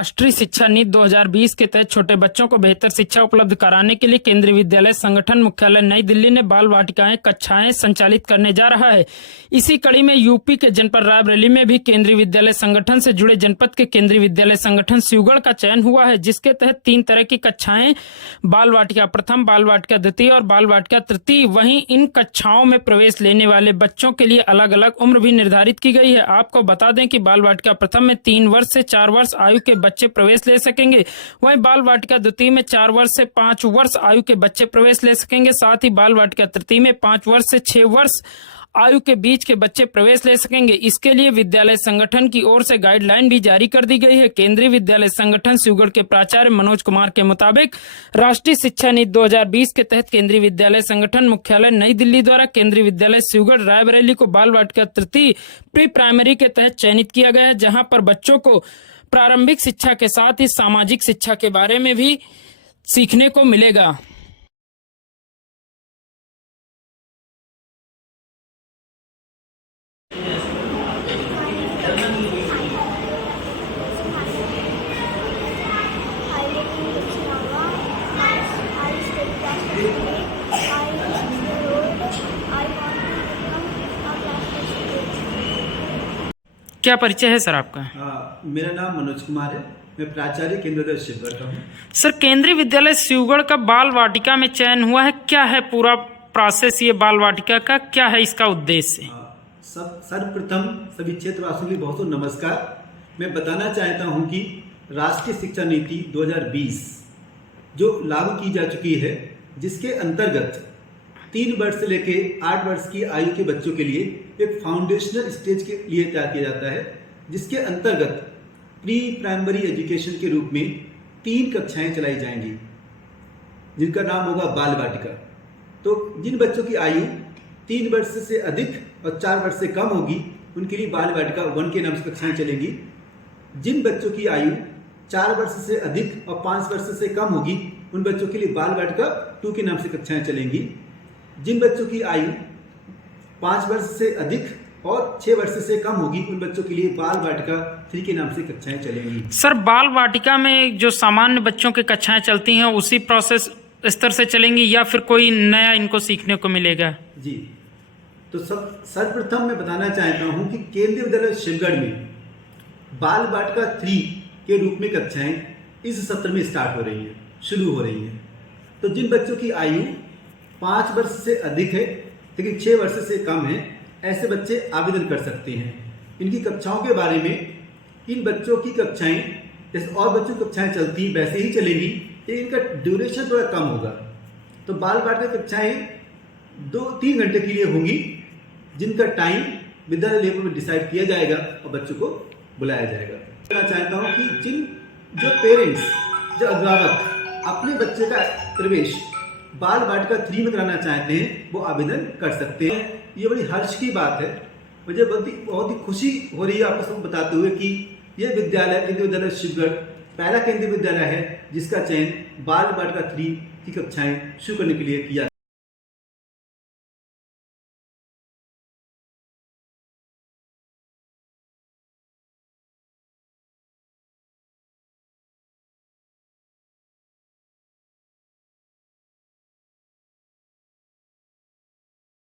राष्ट्रीय शिक्षा नीति 2020 के तहत छोटे बच्चों को बेहतर शिक्षा उपलब्ध कराने के लिए केंद्रीय विद्यालय संगठन मुख्यालय नई दिल्ली ने बाल वाटिकाएं कक्षाएं संचालित करने जा रहा है। इसी कड़ी में यूपी के जनपद रायबरेली में भी केंद्रीय विद्यालय संगठन से जुड़े जनपद के केंद्रीय विद्यालय संगठन शिवगढ़ का चयन हुआ है, जिसके तहत 3 तरह की कक्षाएं बाल वाटिका प्रथम, बाल वाटिका द्वितीय और बाल वाटिका तृतीय। वहीं इन कक्षाओं में प्रवेश लेने वाले बच्चों के लिए अलग अलग उम्र भी निर्धारित की गई है। आपको बता दें कि बाल वाटिका प्रथम में 3 वर्ष से 4 वर्ष आयु के बच्चे प्रवेश ले सकेंगे। वहीं बाल वाटिका द्वितीय में 4 वर्ष से 5 वर्ष आयु के बच्चे प्रवेश ले सकेंगे। साथ ही बाल वाटिका तृतीय में 5 वर्ष से 6 वर्ष आयु के बीच के बच्चे प्रवेश ले सकेंगे। इसके लिए विद्यालय संगठन की ओर से गाइडलाइन भी जारी कर दी गई है। केंद्रीय विद्यालय संगठन शिवगढ़ के प्राचार्य मनोज कुमार के मुताबिक राष्ट्रीय शिक्षा नीति 2020 के तहत केंद्रीय विद्यालय संगठन मुख्यालय नई दिल्ली द्वारा केंद्रीय विद्यालय शिवगढ़ रायबरेली को बाल वाटिका तृतीय प्री प्राइमरी के तहत चयनित किया गया है, जहां पर बच्चों को प्रारंभिक शिक्षा के साथ ही सामाजिक शिक्षा के बारे में भी सीखने को मिलेगा। क्या परिचय है सर आपका? मेरा नाम मनोज कुमार है। मैं प्राचार्य केंद्रीय विद्यालय शिवगढ़ का हूँ। सर, केंद्रीय विद्यालय शिवगढ़ का बाल वाटिका में चयन हुआ है, क्या है पूरा प्रोसेस ये बाल वाटिका का, क्या है इसका उद्देश्य? सर्वप्रथम सभी क्षेत्रवासियों के लिए बहुत बहुत नमस्कार। मैं बताना चाहता हूँ कि राष्ट्रीय शिक्षा नीति 2020 जो लागू की जा चुकी है, जिसके अंतर्गत 3 वर्ष से लेकर 8 वर्ष की आयु के बच्चों के लिए एक फाउंडेशनल स्टेज के लिए तैयार किया जाता है, जिसके अंतर्गत प्री प्राइमरी एजुकेशन के रूप में 3 कक्षाएं चलाई जाएंगी, जिनका नाम होगा बाल वाटिका। तो जिन बच्चों की आयु 3 वर्ष से अधिक और 4 वर्ष से कम होगी, उनके लिए बाल वाटिका 1 के नाम से कक्षाएं चलेंगी। जिन बच्चों की आयु 4 वर्ष से अधिक और 5 वर्ष से कम होगी, उन बच्चों के लिए बाल वाटिका 2 के नाम से कक्षाएं चलेंगी। जिन बच्चों की आयु 5 वर्ष से अधिक और 6 वर्ष से कम होगी, उन बच्चों के लिए बाल वाटिका 3 के नाम से कक्षाएं चलेंगी। सर, बाल वाटिका में जो सामान्य बच्चों की कक्षाएं चलती हैं उसी प्रोसेस स्तर से चलेंगी या फिर कोई नया इनको सीखने को मिलेगा? जी, तो सर्वप्रथम मैं बताना चाहता हूं कि केंद्रीय विद्यालय शिवगढ़ में बाल वाटिका 3 के रूप में कक्षाएं इस सत्र में स्टार्ट हो रही है, शुरू हो रही है। तो जिन बच्चों की आयु 5 वर्ष से अधिक है लेकिन 6 वर्ष से कम है, ऐसे बच्चे आवेदन कर सकते हैं। इनकी कक्षाओं के बारे में, इन बच्चों की कक्षाएं जैसे और बच्चों की कक्षाएं चलती वैसे ही चलेगी, लेकिन इनका ड्यूरेशन थोड़ा कम होगा। तो बाल वाटिका कक्षाएं 2-3 घंटे के लिए होंगी, जिनका टाइम विद्यालय लेवल में डिसाइड किया जाएगा और बच्चों को बुलाया जाएगा। कहना चाहता हूँ कि जो पेरेंट्स, जो अभिभावक अपने बच्चे का प्रवेश बाल वाटिका 3 में कराना चाहते हैं, वो आवेदन कर सकते हैं। ये बड़ी हर्ष की बात है, मुझे बहुत ही खुशी हो रही है आपको सबको बताते हुए कि ये विद्यालय केंद्रीय विद्यालय शिवगढ़ पहला केंद्रीय विद्यालय है जिसका चयन बाल वाटिका 3 की कक्षाएं शुरू करने के लिए किया।